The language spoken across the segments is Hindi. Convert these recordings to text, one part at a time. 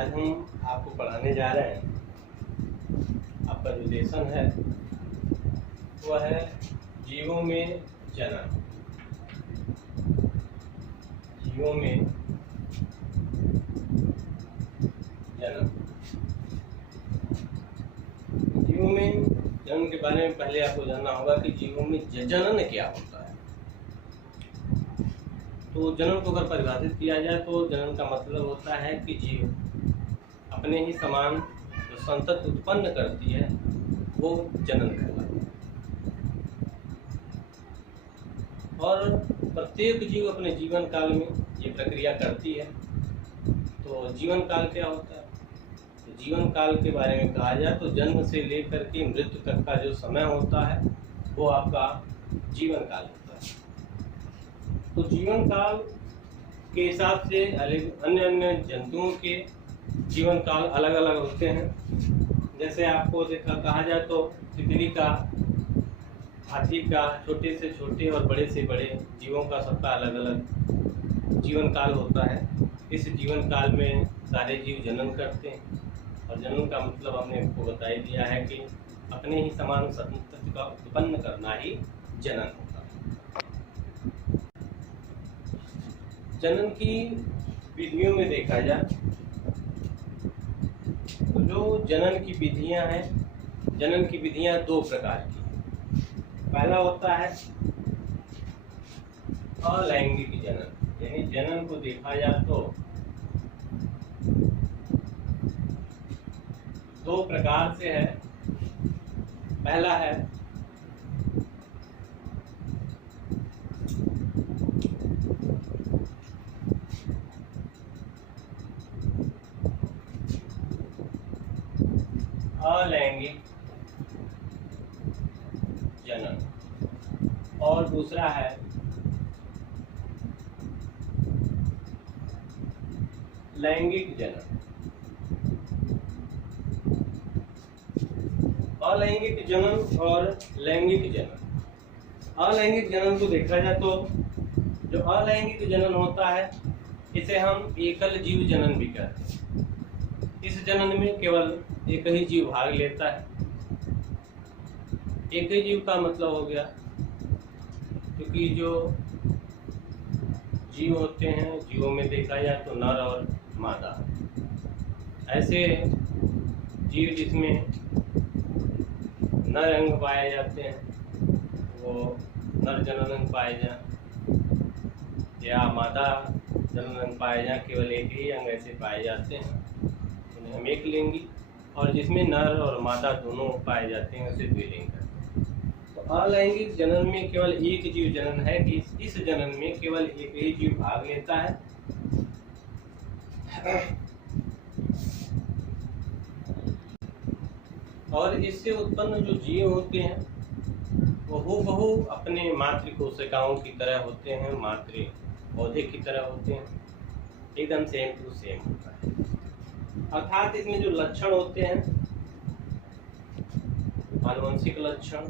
आज हम आपको पढ़ाने जा रहे हैं। आपका जो लेसन है वह है जीवों में जन्म। जीवों में जन्म। जीवों में जन्म के बारे में पहले आपको जानना होगा कि जीवों में जनन क्या होता है। तो जनन को अगर परिभाषित किया जाए तो जनन का मतलब होता है कि जीव अपने ही समान जो संतति उत्पन्न करती है वो जनन कहलाता है। और प्रत्येक जीव अपने जीवन काल में ये प्रक्रिया करती है। तो जीवन काल क्या होता है? तो जीवन काल के बारे में कहा जाए तो जन्म से लेकर के मृत्यु तक का जो समय होता है वो आपका जीवन काल होता है। तो जीवन काल के हिसाब से अन्य अन्य जंतुओं के जीवन काल अलग अलग होते हैं। जैसे आपको कहा जाए तो तितली का, हाथी का, छोटे से छोटे और बड़े से बड़े जीवों का सबका अलग अलग जीवन काल होता है। इस जीवन काल में सारे जीव जनन करते हैं और जनन का मतलब हमने आपको बता ही दिया है कि अपने ही समान संतति का उत्पन्न करना ही जनन होता है। जनन की विधियों में देखा जाए तो जो जनन की विधियां हैं, जनन की विधियां दो प्रकार की हैं। पहला होता है अलैंगिक जनन, यानी जनन को देखा जाए तो दो प्रकार से है। पहला है अलैंगिक जनन और दूसरा है लैंगिक जनन। अलैंगिक जनन और लैंगिक जनन। अलैंगिक जनन को देखा जाए तो जो अलैंगिक जनन होता है इसे हम एकल जीव जनन भी कहते हैं। इस जनन में केवल एक ही जीव भाग लेता है। एक ही जीव का मतलब हो गया क्योंकि जो जीव होते हैं, जीवों में देखा जाए तो नर और मादा। ऐसे जीव जिसमें नर अंग पाए जाते हैं वो नर जनन अंग पाए जाए, या मादा जनन अंग पाए जाए, केवल एक ही अंग ऐसे पाए जाते हैं, उन्हें हम एक लिंगी। और जिसमें नर और मादा दोनों पाए जाते हैं उसे द्विलिंग कहते हैं। तो अलैंगिक जनन में केवल एक जीव जनन है कि इस जनन में केवल एक ही जीव भाग लेता है। और इससे उत्पन्न जो जीव होते हैं वो हूबहू अपने मातृ कोशिकाओं की तरह होते हैं, मातृ पौधे की तरह होते हैं, एकदम सेम टू सेम होता है। अर्थात इसमें जो लक्षण होते हैं, आनुवंशिक लक्षण,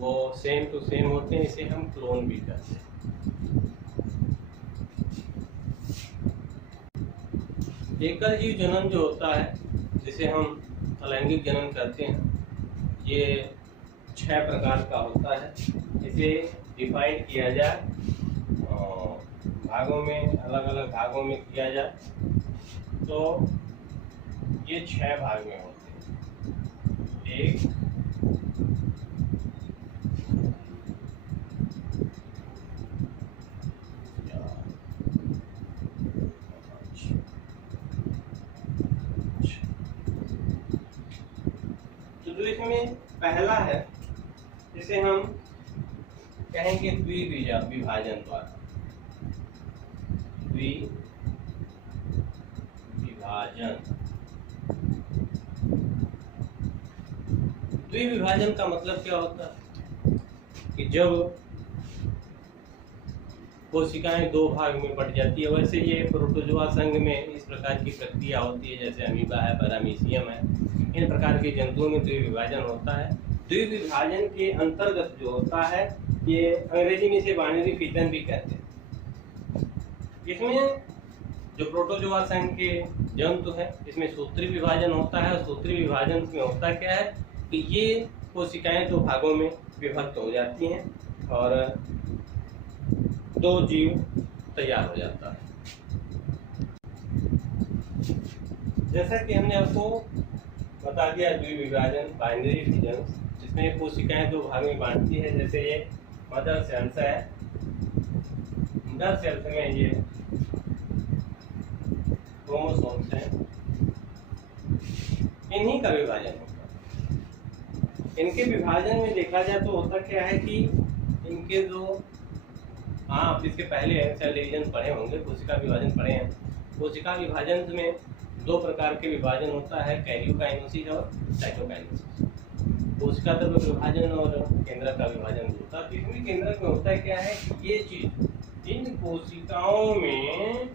वो सेम टू सेम होते हैं। इसे हम क्लोन भी कहते हैं। एकल जीव जनन जो होता है जिसे हम अलैंगिक जनन कहते हैं, ये 6 प्रकार का होता है। इसे डिफाइन किया जाए भागों में, अलग अलग भागों में किया जाए तो ये 6 भाग में होते हैं। 1, 4, जो इसमें पहला है जिसे हम कहेंगे द्विविभाजन द्वारा। द्विविभाजन का मतलब क्या होता है कि जब कोशिकाएं 2 भाग में बट जाती है, वैसे ये प्रोटोजोआ संघ में इस प्रकार की प्रक्रिया होती है, जैसे अमीबा है, पैरामीशियम है, इन प्रकार के जंतुओं में द्विविभाजन होता है। द्विविभाजन के अंतर्गत जो होता है ये अंग्रेजी में इसे बाइनरी फिजन भी कहते हैं। इसमें जो प्रोटोजोआ संघ के जंतु है, इसमें सूत्री विभाजन होता है। सूत्री विभाजन में होता क्या है कि ये कोशिकाएं दो भागों में विभक्त हो जाती हैं और दो जीव तैयार हो जाता है। जैसा कि हमने आपको बता दिया द्विविभाजन, बाइनरी फिजन, जिसमें कोशिकाएं दो भाग में बांटती है। जैसे ये मदर सेल्स है, मदर सेल्स में ये क्रोमोसोम्स हैं, इन्हीं का विभाजन होता है। इनके विभाजन में देखा जाए तो होता क्या है कि इनके जो आप इसके पहले सेल डिवीजन पढ़े होंगे, कोशिका विभाजन पढ़े हैं। कोशिका विभाजन में दो प्रकार के विभाजन होता है, कैरियोकाइनेसिस और साइटोकाइनेसिस। कोशिका तत्व विभाजन और केंद्रक का विभाजन होता है। इसमें केंद्रक में होता है क्या है कि ये चीज इन कोशिकाओं में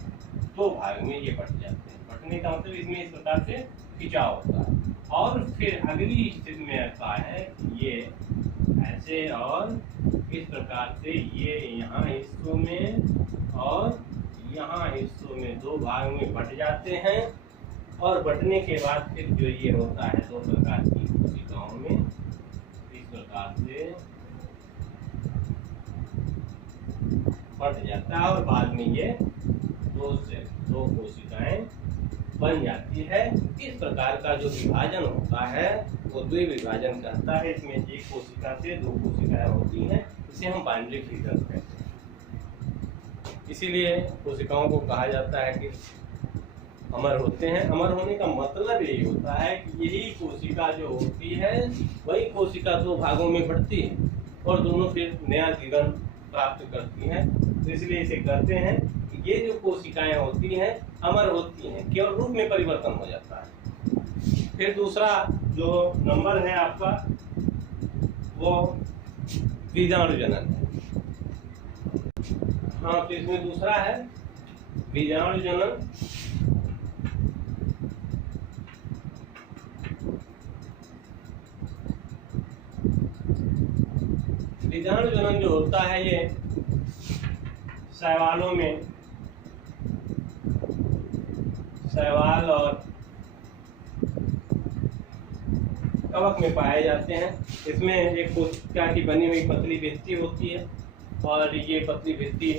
दो भाग में ये बट जाते हैं। बटने का मतलब इसमें इस प्रकार से खिंचाव होता है और फिर अगली स्थिति में आता है ये ऐसे और इस प्रकार से ये यहाँ हिस्सों में और यहाँ हिस्सों में दो भाग में बट जाते हैं। और बटने के बाद फिर जो ये होता है दो प्रकार की कोशिकाओं में इस प्रकार से बट जाता है और बाद में ये दो कोशिकाएं बन जाती है। इस प्रकार का जो विभाजन होता है वो द्विविभाजन कहता है। इसमें एक कोशिका से दो कोशिकाएं होती हैं, इसे हम बाइनरी फिजन कहते हैं। इसीलिए कोशिकाओं को कहा जाता है कि अमर होते हैं। अमर होने का मतलब यही होता है कि यही कोशिका जो होती है वही कोशिका दो भागों में बढ़ती है और दोनों फिर नया जीवन प्राप्त करती हैं। तो इसलिए इसे कहते हैं कि ये जो कोशिकाएं होती हैं अमर होती हैं, केवल रूप में परिवर्तन हो जाता है। फिर दूसरा जो नंबर है आपका वो बीजाणु जनन है। हाँ, तो इसमें दूसरा है बीजाणु जनन। बीजाणु जनन जो होता है ये शैवालों में, शैवाल और कवक में पाए जाते हैं। इसमें एक कोशिका की बनी हुई पतली भित्ति होती है और ये पतली भित्ति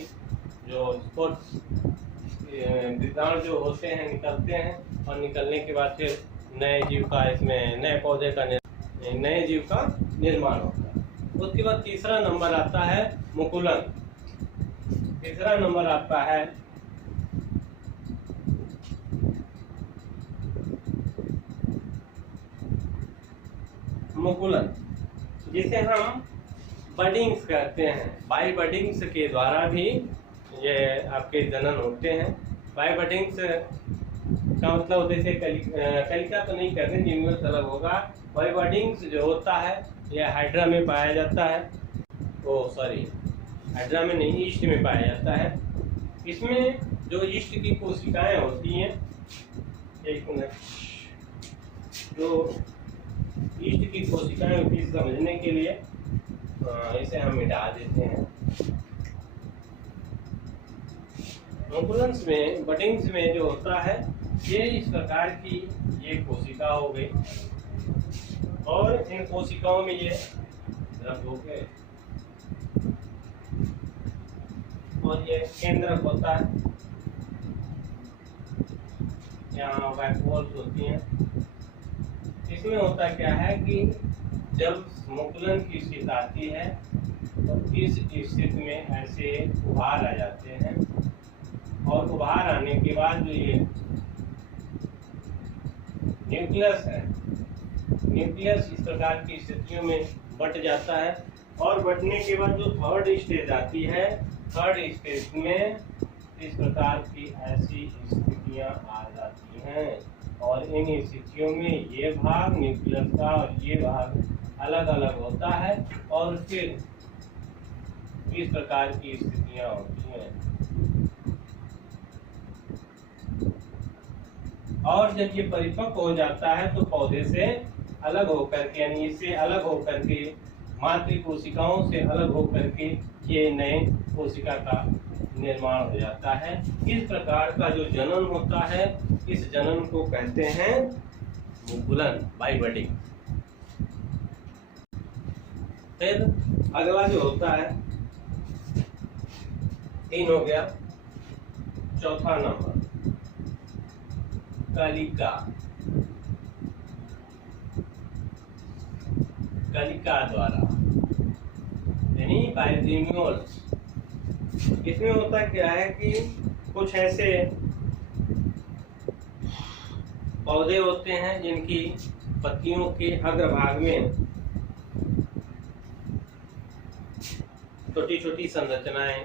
जो स्पोर्ट्स बीजाणु जो होते हैं निकलते हैं और निकलने के बाद फिर नए जीव का, इसमें नए पौधे का, नए जीव का निर्माण होता है। उसके बाद तीसरा नंबर आता है मुकुलन। तीसरा नंबर आता है मुकुलन, जिसे हम बडिंग्स कहते हैं। बाई बडिंग्स के द्वारा भी ये आपके जनन होते हैं। बाई बडिंग्स का मतलब जैसे कलिका तो नहीं कहते, न्यूमरस अलग होगा। बाई बडिंग्स जो होता है यह हाइड्रा में पाया जाता है। हाइड्रा में नहीं, ईस्ट में पाया जाता है। इसमें जो ईस्ट की कोशिकाएं होती हैं, एक मिनट, जो ईस्ट की कोशिकाएं होती है समझने के लिए इसे हम मिटा देते हैं। मुकुलन्स में, बडिंग्स में जो होता है ये इस प्रकार की ये कोशिका हो गई और इन कोशिकाओं में ये रंग हो गए और ये केंद्रक होता है। यहाँ वैक्यूल्स होती हैं। इसमें होता क्या है कि जब मुकुलन की स्थिति आती है तो इस स्थिति में ऐसे उभार आ जाते हैं और उभार आने के बाद जो ये न्यूक्लियस है, न्यूक्लियस इस प्रकार की स्थितियों में बट जाता है और बटने के बाद जो थर्ड स्टेज आती है, थर्ड स्टेज में इस प्रकार की ऐसी स्थितियां आ जाती हैं और इन स्थितियों में ये भाग न्यूक्लियस का और ये भाग अलग अलग होता है और फिर इस प्रकार की स्थितियां होती हैं। और जब ये परिपक्व हो जाता है तो पौधे से अलग होकर के, यानी इससे अलग होकर के, मातृ कोशिकाओं से अलग होकर के ये नए कोशिका का निर्माण हो जाता है। इस प्रकार का जो जनन होता है, इस जनन को कहते हैं मुकुलन, बाई बडिंग। फिर अगला जो होता है 3 हो गया। चौथा नंबर कलिका। कलिका द्वारा यानी पाइजिम्यूल्स। इसमें होता क्या है कि कुछ ऐसे पौधे होते हैं जिनकी पत्तियों के अग्रभाग में छोटी छोटी संरचनाएं,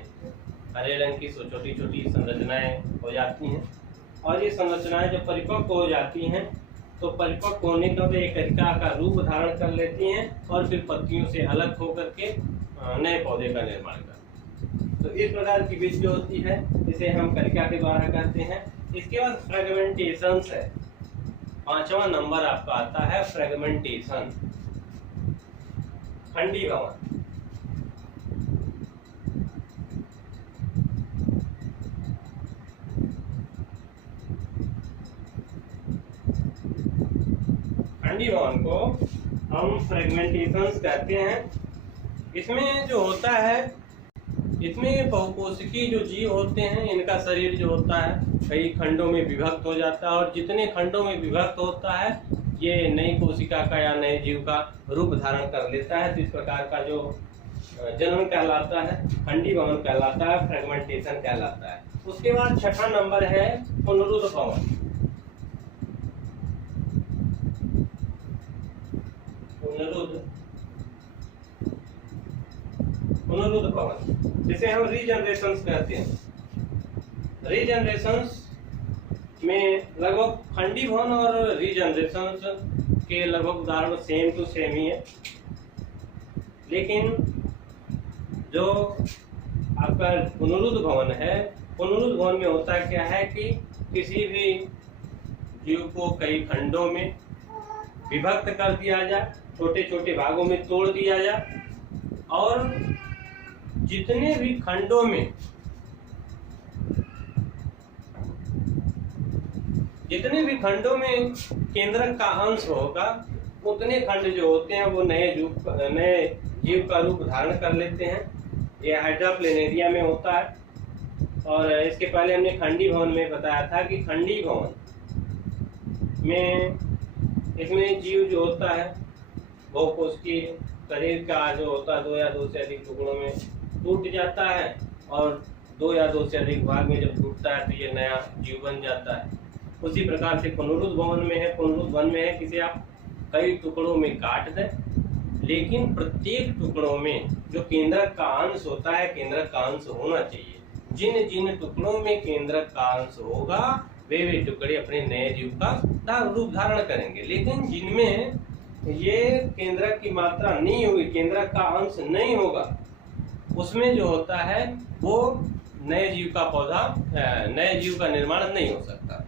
हरे रंग की छोटी छोटी संरचनाएं हो जाती हैं, और ये संरचनाएं जब परिपक्व हो जाती हैं तो परिपक्व होने का वे कलिका का रूप धारण कर लेती हैं और फिर पत्तियों से अलग होकर के नए पौधे का निर्माण करते हैं। तो इस प्रकार की बीज जो होती है इसे हम कलिका के द्वारा कहते हैं। इसके बाद फ्रेगमेंटेशन है। 5वां नंबर आपका आता है फ्रेगमेंटेशन, खंडीभवन। खंडीभवन को हम फ्रेगमेंटेशन कहते हैं। इसमें जो होता है, इसमें बहुकोशिकीय जो जीव होते हैं इनका शरीर जो होता है कई खंडों में विभक्त हो जाता है, और जितने खंडों में विभक्त होता है ये नई कोशिका का या नए जीव का रूप धारण कर लेता है। तो इस प्रकार का जो जनन कहलाता है खंडीभवन कहलाता है, फ्रेगमेंटेशन कहलाता है। उसके बाद 6वां नंबर है पुनरुत्भवन। पुनरुत्भवन जिसे हम रीजनरेशन कहते हैं। रीजनरेशन में लगभग खंडीभवन और रीजनरेशन के लगभग उदाहरण सेम टू सेम ही है, लेकिन जो आपका पुनरुत्भवन है, पुनरुत्भवन में होता क्या है कि किसी भी जीव को कई खंडों में विभक्त कर दिया जाए, छोटे छोटे भागों में तोड़ दिया जाए, और जितने भी खंडों में केंद्रक का अंश होगा उतने खंड जो होते हैं वो नए जीव का रूप धारण कर लेते हैं। ये हाइड्रा प्लेनेरिया में होता है, और इसके पहले हमने खंडीभवन में बताया था कि खंडीभवन में इसमें जीव जो होता है बहुकोशिकीय शरीर का जो होता है 2 या 2 से अधिक टुकड़ों में टूट जाता है, और 2 या 2 से अधिक भाग में जब टूटता है तो ये नया जीव बन जाता है। उसी प्रकार से पुनरुत्भवन में है। पुनरुत्भवन में है किसे आप कई टुकड़ों में काट दें, लेकिन प्रत्येक टुकड़ों में जो केंद्रक का अंश होता है, केंद्रक का अंश होना चाहिए। जिन जिन टुकड़ों में केंद्रक का अंश होगा वे टुकड़े अपने नए जीव का रूप धारण करेंगे, लेकिन जिनमें ये केंद्रक की मात्रा नहीं होगी, केंद्रक का अंश नहीं होगा, उसमें जो होता है वो नए जीव का निर्माण नहीं हो सकता।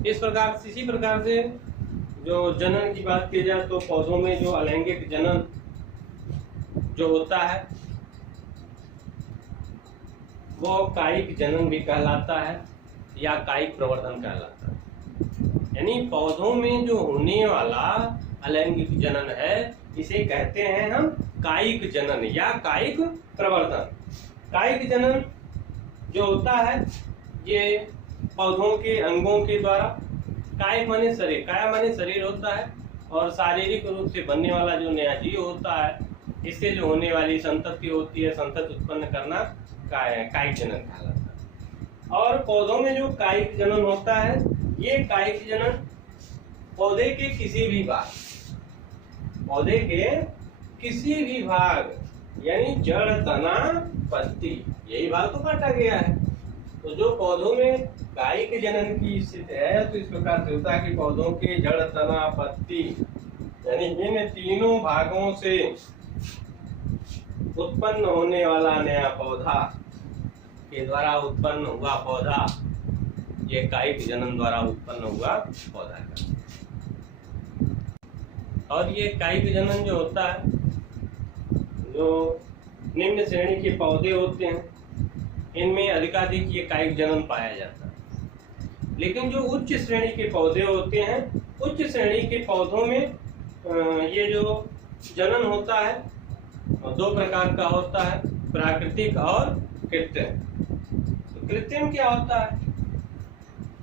इसी प्रकार से जो जनन की बात की जाए तो पौधों में जो अलैंगिक जनन जो होता है वो कायिक जनन भी कहलाता है या कायिक प्रवर्धन कहलाता है। यानी पौधों में जो होने वाला अलैंगिक जनन है इसे कहते हैं हम कायिक जनन या कायिक प्रवर्धन। कायिक जनन जो होता है ये पौधों के अंगों के द्वारा, कायिक माने शरीर, काया माने शरीर होता है, और शारीरिक रूप से बनने वाला जो नया जीव होता है इससे जो होने वाली संतति होती है, संतति उत्पन्न करना कायिक जनन कहलाता है। और पौधों में जो कायिक जनन होता है ये कायिक जनन पौधे के किसी भी भाग यानी जड़, तना, पत्ती, यही भाग तो काटा गया है। तो जो पौधों में कायिक जनन की स्थिति है तो इस प्रकार से होता है कि पौधों के जड़, तना, पत्ती यानी इन तीनों भागों से उत्पन्न होने वाला नया पौधा के द्वारा उत्पन्न हुआ पौधा ये कायिक जनन द्वारा उत्पन्न हुआ पौधा है। और ये कायिक जनन जो होता है, जो निम्न श्रेणी के पौधे होते हैं इनमें अधिकाधिक ये कायिक जनन पाया जाता है। लेकिन जो उच्च श्रेणी के पौधे होते हैं, उच्च श्रेणी के पौधों में ये जो जनन होता है दो प्रकार का होता है, प्राकृतिक और कृत्रिम। तो कृत्रिम क्या होता है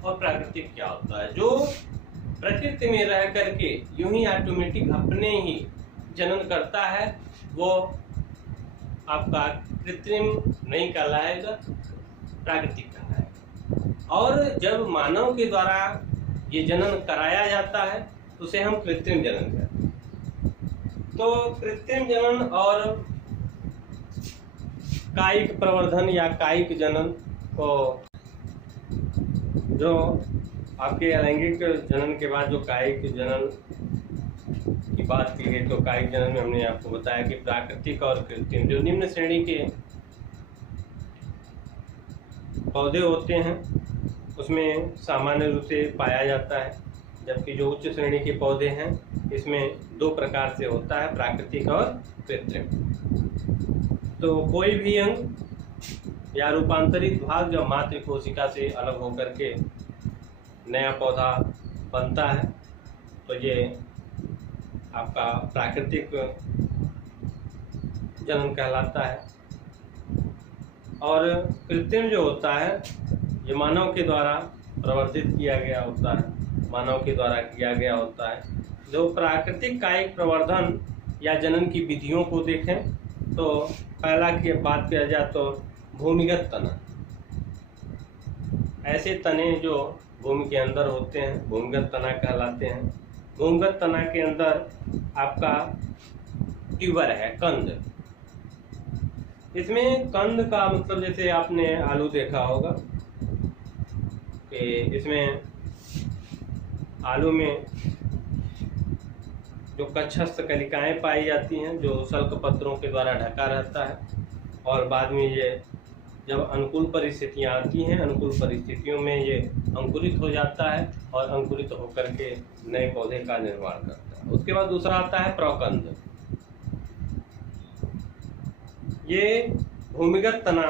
और प्राकृतिक क्या होता है? जो प्रकृति में रह करके यूं ही ऑटोमेटिक अपने ही जनन करता है वो आपका कृत्रिम नहीं कहलाएगा, प्राकृतिक कहलाएगा। और जब मानव के द्वारा ये जनन कराया जाता है तो उसे हम कृत्रिम जनन कहते हैं। तो कृत्रिम जनन और कायिक प्रवर्धन या कायिक जनन को, जो आपके अलैंगिक जनन के बाद जो कायिक जनन की बात की गई, तो कायिक जनन में हमने आपको बताया कि प्राकृतिक और कृत्रिम जो निम्न श्रेणी के पौधे होते हैं उसमें सामान्य रूप से पाया जाता है, जबकि जो उच्च श्रेणी के पौधे हैं इसमें दो प्रकार से होता है, प्राकृतिक और कृत्रिम। तो कोई भी अंग या रूपांतरित भाग जब मातृ कोशिका से अलग होकर के नया पौधा बनता है तो ये आपका प्राकृतिक जनन कहलाता है। और कृत्रिम जो होता है ये मानव के द्वारा प्रवर्धित किया गया होता है, मानव के द्वारा किया गया होता है। जो प्राकृतिक कायिक प्रवर्धन या जनन की विधियों को देखें तो पहला की बात किया जाए तो भूमिगत तना, ऐसे तने जो भूमि के अंदर होते हैं भूमिगत तना कहलाते हैं। भूमिगत तना के अंदर आपका ट्यूबर है, कंद। इसमें कंद का मतलब जैसे आपने आलू देखा होगा कि इसमें आलू में जो कक्षस्थ कलिकाएं पाई जाती हैं जो सल्क पत्रों के द्वारा ढका रहता है, और बाद में ये जब अनुकूल परिस्थितियां आती हैं, अनुकूल परिस्थितियों में ये अंकुरित हो जाता है और अंकुरित होकर के नए पौधे का निर्माण करता है। उसके बाद दूसरा आता है प्रकंद। ये भूमिगत तना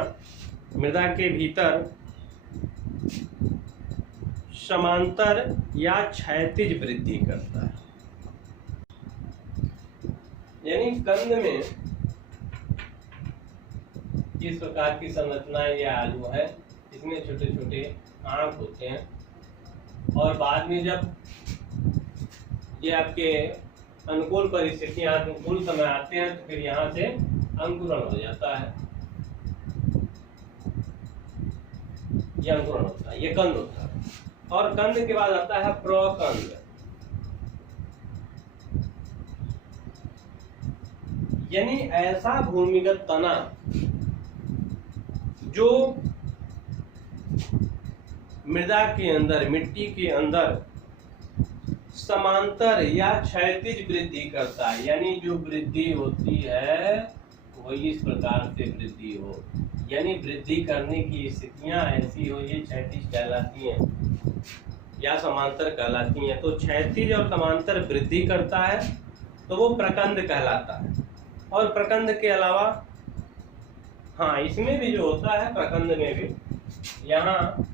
मृदा के भीतर समांतर या क्षैतिज वृद्धि करता है। यानी कंद में इस प्रकार की संरचना या आलू है, इसमें छोटे छोटे आंख होते हैं, और बाद में जब ये आपके अनुकूल परिस्थितियां अनुकूल समय आते हैं तो फिर यहाँ से अंकुरण हो जाता है, ये अंकुरण होता है, ये कंद होता है। और कंद के बाद आता है प्रकंद। यानी ऐसा भूमिगत तना जो मृदा के अंदर, मिट्टी के अंदर समांतर या क्षैतिज वृद्धि करता है। यानी जो वृद्धि होती है वो इस प्रकार से वृद्धि हो, यानी वृद्धि करने की स्थितियां ऐसी हो, ये क्षैतिज कहलाती हैं या समांतर कहलाती हैं। तो क्षैतिज और समांतर वृद्धि करता है तो वो प्रकंद कहलाता है। और प्रकंद के अलावा हाँ, इसमें भी जो होता है प्रकंद में भी यहाँ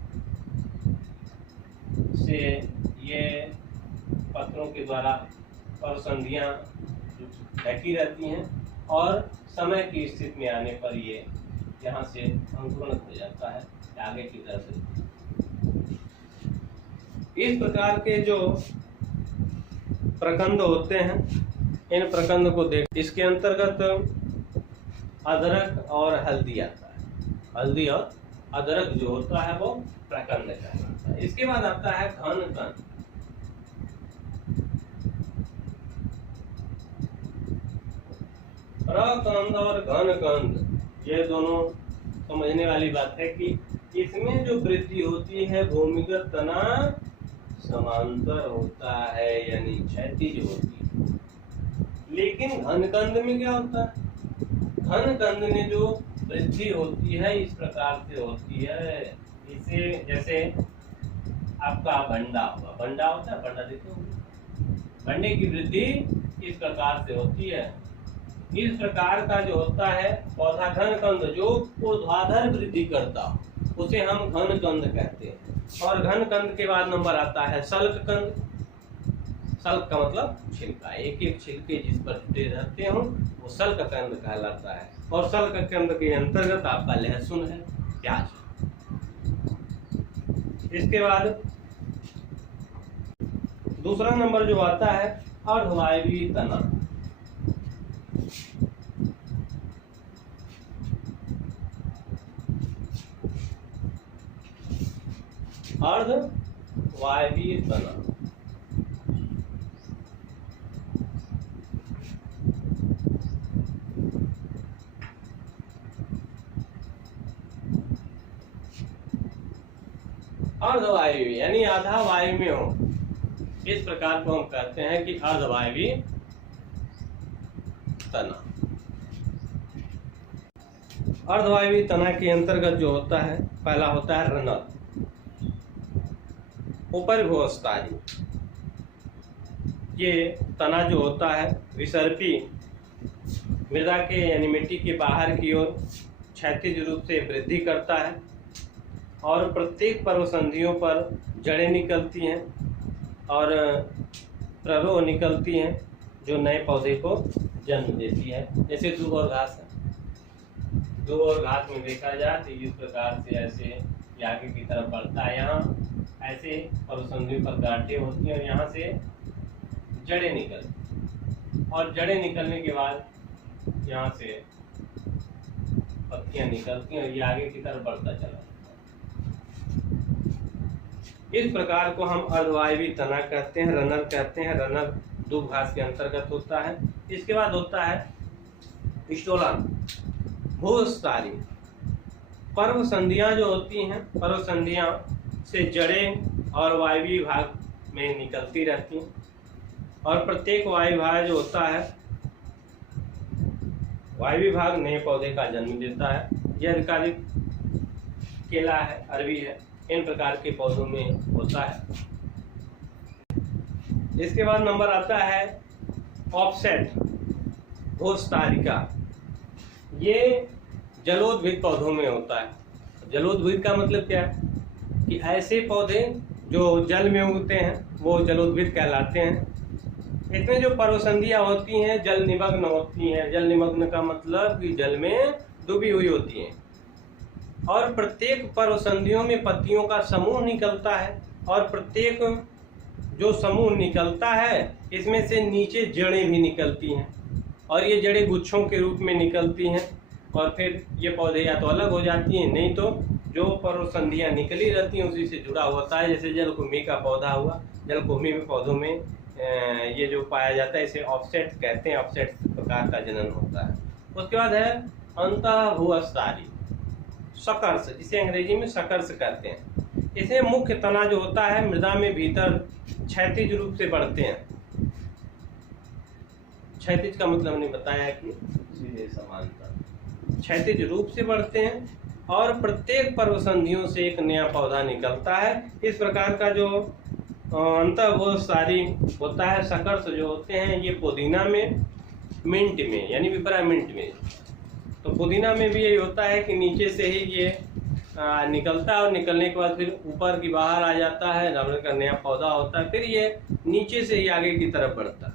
से ये पत्रों के द्वारा परसंधियां ढकी रहती हैं और समय की स्थिति में आने पर ये यहाँ से अंकुरण हो जाता है आगे की तरफ से। इस प्रकार के जो प्रकंद होते हैं, इन प्रकंद को देख, इसके अंतर्गत अदरक और हल्दी आता है। हल्दी और अदरक जो होता है वो प्रकंद कहलाता है। इसके बाद आता है घन कंद। प्रकंद और घन कंद ये दोनों समझने वाली बात है कि इसमें जो वृद्धि होती है भूमिगत तना समांतर होता है यानी क्षैतिज होती है। लेकिन घन कंद में क्या होता है? घन कंद में जो वृद्धि होती है इस प्रकार से होती है, इसे जैसे आपका भंडा हुआ, भंडा होता है, भंडा देखो, भंडे की वृद्धि इस प्रकार से होती है। इस प्रकार का जो होता है पौधा घन कंद जो ऊर्ध्वाधर वृद्धि करता हो उसे हम घन कंद कहते हैं। और घन कंद के बाद नंबर आता है सल्क कंद। सल्क का मतलब छिलका, एक एक छिलके जिस पर जुटे रहते हो वो सल्क कंद कहलाता है। और सल्क कंद के अंतर्गत आपका लहसुन है, प्याज है। इसके बाद दूसरा नंबर जो आता है अर्धवायवीय तना। अर्धवायवीय तना अर्धवायवीय यानी आधा वायु में हो, इस प्रकार को हम कहते हैं कि अर्धवायवीय तना। अर्धवायवीय तना के अंतर्गत जो होता है पहला होता है रनर, ऊपर भूस्तरीय। ये तना जो होता है विसर्पी मृदा के यानी मिट्टी के बाहर की ओर क्षैतिज रूप से वृद्धि करता है और प्रत्येक पर्वसंधियों पर जड़ें निकलती हैं और प्ररोह निकलती हैं जो नए पौधे को जन्म देती है। जैसे दूब और घास है, दूब और घास में देखा जाए तो इस प्रकार से ऐसे आगे की तरफ बढ़ता है। यहाँ ऐसे पर्वसंधियों पर गांठें होती हैं और यहाँ से जड़ें निकलती और जड़ें निकलने के बाद यहाँ से पत्तियां निकलती हैं और ये आगे की तरफ बढ़ता चला। इस प्रकार को हम अर्धवायवीय तना कहते हैं, रनर कहते हैं। रनर दूब घास के अंतर्गत होता है। इसके बाद होता है स्टोलन, भूस्तरीय। पर्व संधियां जो होती हैं, पर्व संधियां से जड़ें और वायवीय भाग में निकलती रहती हैं और प्रत्येक वायु भाग जो होता है वायवीय भाग नए पौधे का जन्म देता है। यह अधिकारिक केला है, अरबी है, इन प्रकार के पौधों में होता है। इसके बाद नंबर आता है ऑफसेट, भूस्तारिका। ये जलोद्भिद पौधों में होता है। जलोद्भिद का मतलब क्या है कि ऐसे पौधे जो जल में उगते हैं वो जलोद्भिद कहलाते हैं। इसमें जो पर्वसंधियां होती हैं जल निमग्न होती हैं। जल निमग्न का मतलब कि जल में डूबी हुई होती हैं और प्रत्येक पर्वसंधियों में पत्तियों का समूह निकलता है और प्रत्येक जो समूह निकलता है इसमें से नीचे जड़ें भी निकलती हैं और ये जड़ें गुच्छों के रूप में निकलती हैं और फिर ये पौधे या तो अलग हो जाती हैं, नहीं तो जो पर्वसंधियां निकली रहती हैं उसी से जुड़ा होता है। जैसे जलकुंभी का पौधा हुआ, जलकुंभी में पौधों में ये जो पाया जाता है इसे ऑफसेट कहते हैं। ऑफसेट प्रकार का जनन होता है। उसके बाद है अंतःभूस्तरीय, सकर्ष, जिसे अंग्रेजी में सकर्ष कहते हैं। इसमें मुख्य तना जो होता है मृदा में भीतर क्षैतिज रूप से बढ़ते हैं। क्षैतिज का मतलब हमने बताया कि सीधे समांतर, क्षैतिज रूप से बढ़ते हैं और प्रत्येक पर्वसंधियों से एक नया पौधा निकलता है। इस प्रकार का जो अंतःभूस्तरीय होता है, सकर्ष जो होते हैं, ये पुदीना में, मिंट में यानी पिपरामिंट में। तो पुदीना में भी यही होता है कि नीचे से ही ये निकलता है और निकलने के बाद फिर ऊपर की बाहर आ जाता है, रबड़ का नया पौधा होता है, फिर ये नीचे से ही आगे की तरफ बढ़ता है।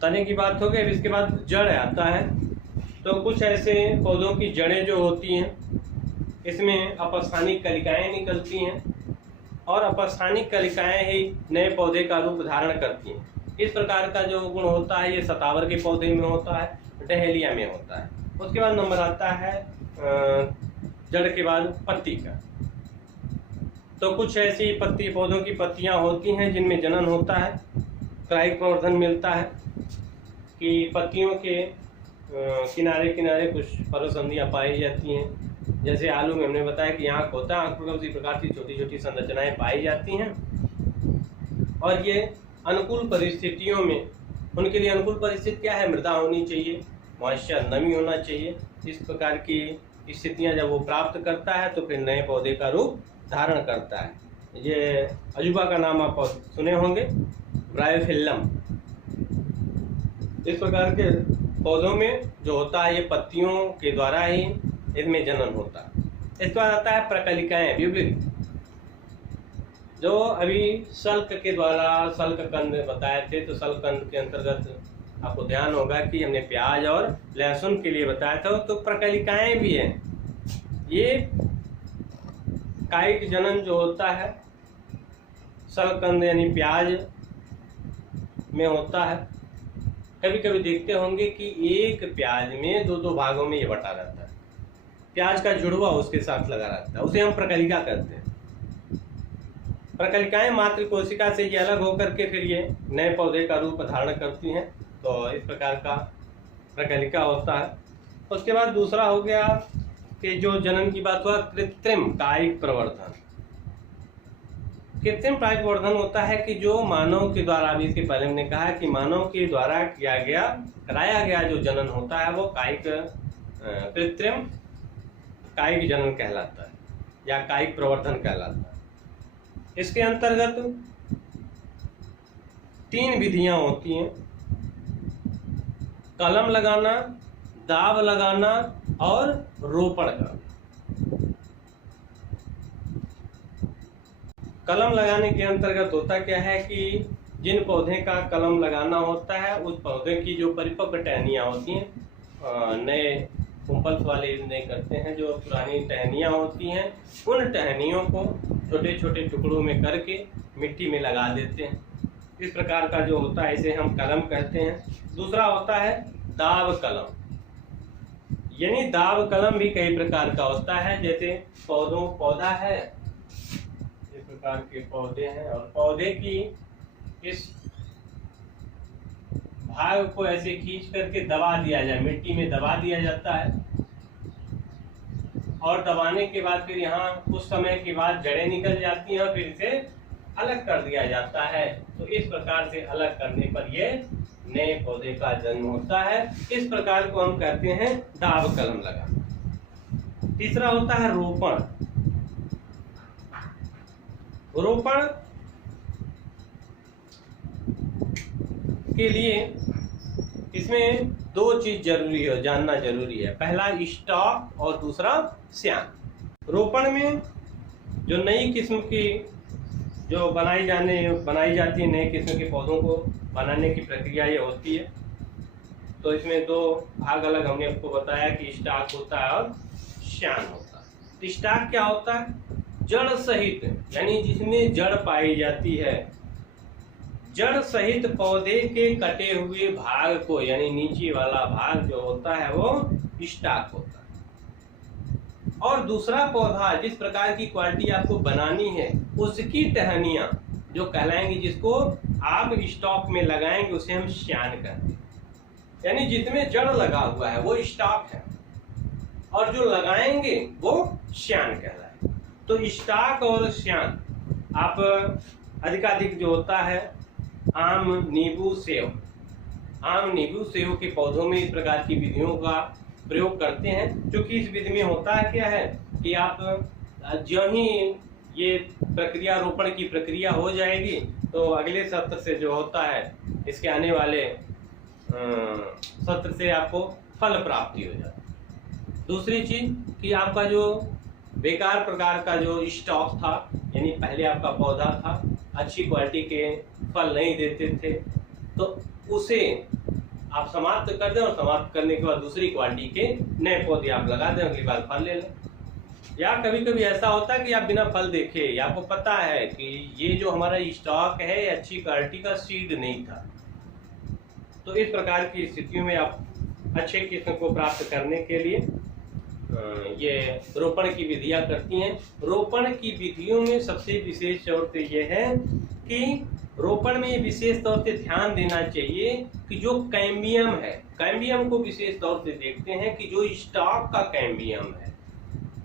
तने की बात हो गई। इसके बाद जड़ आता है। तो कुछ ऐसे पौधों की जड़ें जो होती हैं इसमें अपस्थानिक कलिकाएं निकलती हैं और अपस्थानिक कलिकाएं ही नए पौधे का रूप धारण करती हैं। इस प्रकार का जो गुण होता है ये सतावर के पौधे में होता है, डहेलिया में होता है। उसके बाद नंबर आता है जड़ के बाद पत्ती का। तो कुछ ऐसी पत्ती पौधों की पत्तियां होती हैं जिनमें जनन होता है, क्राइक प्रवर्धन मिलता है कि पत्तियों के किनारे किनारे कुछ पर्वसंधियां पाई जाती हैं। जैसे आलू में हमने बताया कि आँख होता है, आँख पर उसी प्रकार की छोटी छोटी संरचनाएं पाई जाती हैं और ये अनुकूल परिस्थितियों में, उनके लिए अनुकूल परिस्थिति क्या है, मृदा होनी चाहिए, मॉइस्चर, नमी होना चाहिए। इस प्रकार की स्थितियां जब वो प्राप्त करता है तो फिर नए पौधे का रूप धारण करता है। ये अजूबा का नाम आप सुने होंगे, ब्रायोफिल्लम। इस प्रकार के पौधों में जो होता है ये पत्तियों के द्वारा ही इनमें जनन होता है। इसके बाद आता है प्रकलिकाएं, ब्यूबलिक, जो अभी सल्क के द्वारा सल्क कंद बताए थे। तो सल्क कंद के अंतर्गत आपको ध्यान होगा कि हमने प्याज और लहसुन के लिए बताया था। तो प्रकलिकाएं भी हैं, ये कायिक जनन जो होता है सल्क कंद यानी प्याज में होता है। कभी कभी देखते होंगे कि एक प्याज में दो दो भागों में ये बटा रहता है, प्याज का जुड़वा उसके साथ लगा रहता है, उसे हम प्रकलिका कहते हैं। प्रकलिकाएं मात्र कोशिका से ये अलग होकर के फिर ये नए पौधे का रूप धारण करती हैं। तो इस प्रकार का प्रकलिका होता है। उसके बाद दूसरा हो गया कि जो जनन की बात हुआ, कृत्रिम कायिक प्रवर्धन। कृत्रिम कायिक प्रवर्धन होता है कि जो मानव के द्वारा, अभी इसके पहले हमने कहा कि मानव के द्वारा कराया गया जो जनन होता है वो कृत्रिम कायिक जनन कहलाता है या कायिक प्रवर्धन कहलाता है। इसके अंतर्गत 3 विधियां होती हैं, कलम लगाना, दाब लगाना और रोपण करना। कलम लगाने के अंतर्गत होता क्या है कि जिन पौधे का कलम लगाना होता है उस पौधे की जो परिपक्व टहनियाँ होती हैं, नए कुंपल्स वाले नहीं करते हैं, जो पुरानी टहनियाँ होती हैं उन टहनियों को छोटे छोटे टुकड़ों में करके मिट्टी में लगा देते हैं। इस प्रकार का जो होता है इसे हम कलम कहते हैं। दूसरा होता है दाब कलम, यानी दाब कलम भी कई प्रकार का होता है। जैसे पौधा है, इस प्रकार के पौधे हैं और पौधे की इस भाग को ऐसे खींच करके दबा दिया जाए, मिट्टी में दबा दिया जाता है और दबाने के बाद फिर यहाँ कुछ समय के बाद जड़ें निकल जाती हैं और फिर इसे अलग कर दिया जाता है। तो इस प्रकार से अलग करने पर ये नए पौधे का जन्म होता है। इस प्रकार को हम कहते हैं दाब कलम लगाना। तीसरा होता है रोपण। रोपण के लिए इसमें 2 चीज जरूरी है, जानना जरूरी है। पहला स्टॉक और दूसरा श्यान। रोपण में जो नई किस्म की जो बनाई जाती है, नए किस्म के पौधों को बनाने की प्रक्रिया ये होती है। तो इसमें 2 भाग अलग हमने आपको बताया कि स्टॉक होता है और श्यान होता है। तो स्टॉक क्या होता है? जड़ सहित, यानी जिसमें जड़ पाई जाती है, जड़ सहित पौधे के कटे हुए भाग को, यानी नीचे वाला भाग जो होता है वो स्टॉक होता है। और दूसरा पौधा जिस प्रकार की क्वालिटी आपको बनानी है उसकी टहनियां जो कहलाएंगी, जिसको आप स्टॉक में लगाएंगे उसे हम श्यान कहते हैं। यानी जिसमें जड़ लगा हुआ है वो स्टॉक है और जो लगाएंगे वो श्यान कहलाएगा। तो स्टॉक और श्यान आप अधिकाधिक जो होता है आम, नींबू, सेव के पौधों में इस प्रकार की विधियों का प्रयोग करते हैं। क्योंकि इस विधि में होता है क्या है कि आप जो ही ये प्रक्रिया, रोपण की प्रक्रिया हो जाएगी तो अगले सत्र से जो होता है, इसके आने वाले सत्र से आपको फल प्राप्ति हो जाती है। दूसरी चीज कि आपका जो बेकार प्रकार का जो स्टॉक था, यानी पहले आपका पौधा था, अच्छी क्वालिटी के फल नहीं देते थे, तो उसे आप समाप्त कर दें और समाप्त करने के बाद दूसरी क्वालिटी के नए पौधे आप लगा दें, अगली बार फल ले लें। या कभी कभी ऐसा होता है कि आप बिना फल देखे, या आपको पता है कि ये जो हमारा स्टॉक है अच्छी क्वालिटी का सीड नहीं था, तो इस प्रकार की स्थितियों में आप अच्छे किस्म को प्राप्त करने के लिए ये रोपण की विधियां करती हैं। रोपण की विधियों में सबसे विशेष तौर से ये है कि रोपण में विशेष तौर से ध्यान देना चाहिए कि जो कैम्बियम है, कैम्बियम को विशेष तौर से देखते हैं कि जो स्टॉक का कैम्बियम है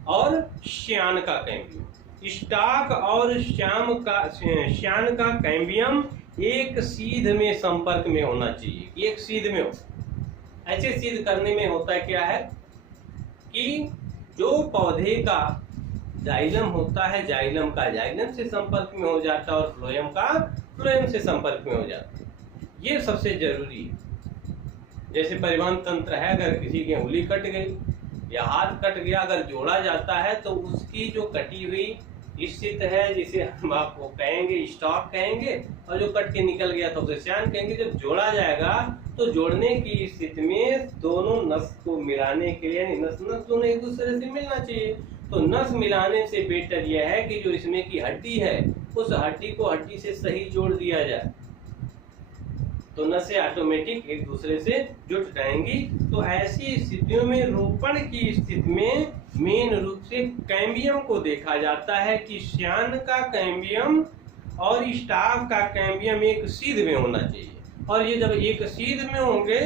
और श्यान का कैम्बियम, स्टॉक और श्यान का कैम्बियम एक सीध में संपर्क में होना चाहिए, एक सीध में हो। ऐसे सीध करने में होता क्या है कि जो पौधे का जाइलम होता है, जाइलम का जाइलम से संपर्क में हो जाता है और फ्लोएम का फ्लोएम से संपर्क में हो जाता है। ये सबसे जरूरी है। जैसे परिवहन तंत्र है, अगर किसी की उंगली कट गई या हाथ कट गया, अगर जोड़ा जाता है तो उसकी जो कटी हुई स्थिति है, जिसे हम आपको कहेंगे स्टॉक कहेंगे, और जो कट के निकल गया तो उसे श्यान कहेंगे। जब जोड़ा जाएगा तो जोड़ने की स्थिति में दोनों नस को मिलाने के लिए, यानी नस दोनों एक दूसरे से मिलना चाहिए। तो नस मिलाने से बेटर यह है कि जो इसमें की हड्डी है उस हड्डी को हड्डी से सही जोड़ दिया जाए, तो नसें ऑटोमेटिक एक दूसरे से जुट जाएंगी। तो ऐसी स्थितियों में रोपण की स्थिति में मेन रूप से कैम्बियम को देखा जाता है कि श्यान का कैम्बियम और स्टाफ का कैम्बियम एक सीध में होना चाहिए, और ये जब एक सीध में होंगे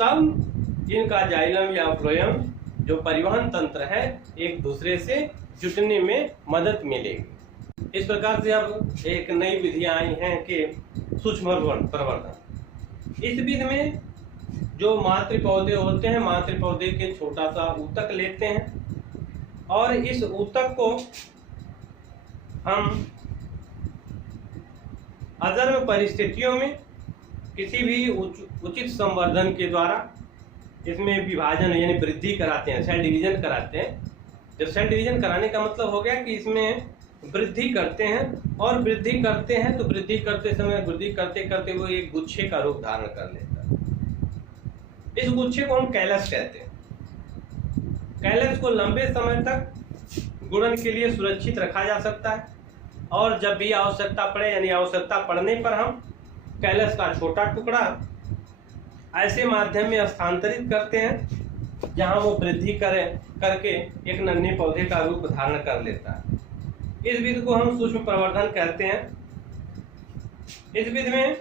तब इनका जाइलम या फ्लोएम जो परिवहन तंत्र है एक दूसरे से जुटने में मदद मिलेगी। इस प्रकार से अब एक नई विधियां आई हैं कि सूक्ष्म प्रवर्धन। इस विधि में जो मातृ पौधे होते हैं, मातृ पौधे के छोटा सा ऊतक लेते हैं और इस ऊतक को हम अजर्म परिस्थितियों में किसी भी उचित संवर्धन के द्वारा इसमें विभाजन यानी वृद्धि कराते हैं, सेल डिवीजन कराते हैं। जब सेल डिवीजन कराने का मतलब हो गया कि इसमें वृद्धि करते हैं, और वृद्धि करते हैं तो वृद्धि करते समय वृद्धि करते करते वो एक गुच्छे का रूप धारण कर लेता है। इस गुच्छे को हम कैलस कहते हैं। कैलस को लंबे समय तक गुणन के लिए सुरक्षित रखा जा सकता है, और जब भी आवश्यकता पड़े यानी आवश्यकता पड़ने पर हम कैलस का छोटा टुकड़ा ऐसे माध्यम में स्थानांतरित करते हैं जहां वो वृद्धि करके एक नन्हे पौधे का रूप धारण कर लेता है। इस विधि को हम सूक्ष्म प्रवर्धन कहते हैं। इस विधि में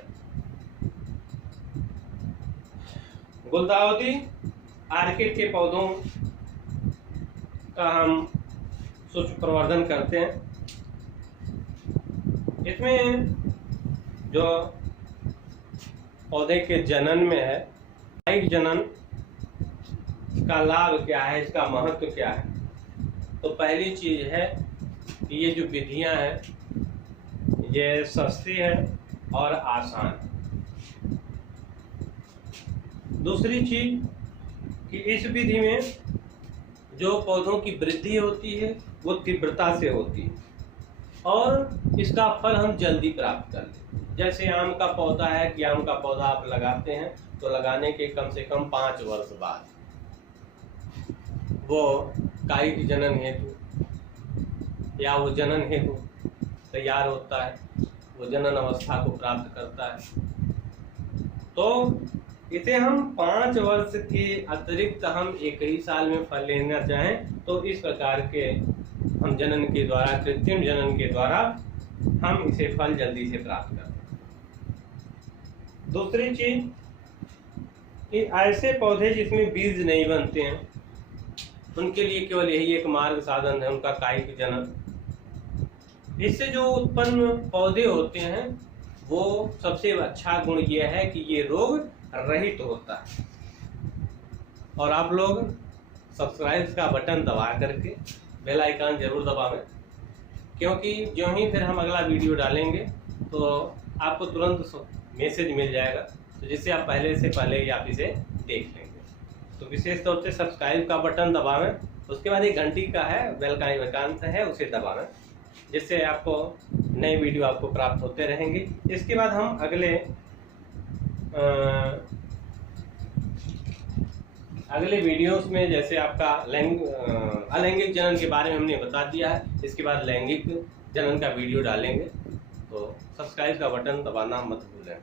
गुलदाउदी आर्किड के पौधों का हम सूक्ष्म प्रवर्धन करते हैं। इसमें जो पौधे के जनन में है, कायिक जनन का लाभ क्या है, इसका महत्व क्या है। तो पहली चीज है कि ये जो विधियां हैं ये सस्ती है और आसान है। दूसरी चीज कि इस विधि में जो पौधों की वृद्धि होती है वो तीव्रता से होती है, और इसका फल हम जल्दी प्राप्त कर लेते हैं। जैसे आम का पौधा है कि आम का पौधा आप लगाते हैं तो लगाने के कम से कम 5 वर्ष बाद वो कायिक जनन हेतु या वो जनन हेतु तैयार होता है, वो जनन अवस्था को प्राप्त करता है। तो इसे हम 5 वर्ष के अतिरिक्त हम एक ही साल में फल लेना चाहें तो इस प्रकार के हम जनन के द्वारा, कृत्रिम जनन के द्वारा हम इसे फल जल्दी से प्राप्त करते हैं। दूसरी चीज कि ऐसे पौधे जिसमें बीज नहीं बनते हैं उनके लिए केवल यही एक मार्ग साधन है, उनका कायिक जनन। इससे जो उत्पन्न पौधे होते हैं वो सबसे अच्छा गुण यह है कि ये रोग रहित होता है। और आप लोग सब्सक्राइब का बटन दबा करके बेल आइकन जरूर दबावें, क्योंकि जो ही फिर हम अगला वीडियो डालेंगे तो आपको तुरंत मैसेज मिल जाएगा, तो जिससे आप पहले ही आप इसे देख लेंगे। तो विशेष तौर से सब्सक्राइब का बटन दबावें, उसके बाद एक घंटी का है बेल का आइकन है उसे दबावें, जिससे आपको नए वीडियो आपको प्राप्त होते रहेंगे। इसके बाद हम अगले वीडियोस में जैसे आपका अलैंगिक जनन के बारे में हमने बता दिया है, इसके बाद लैंगिक जनन का वीडियो डालेंगे। तो सब्सक्राइब का बटन दबाना मत भूलें।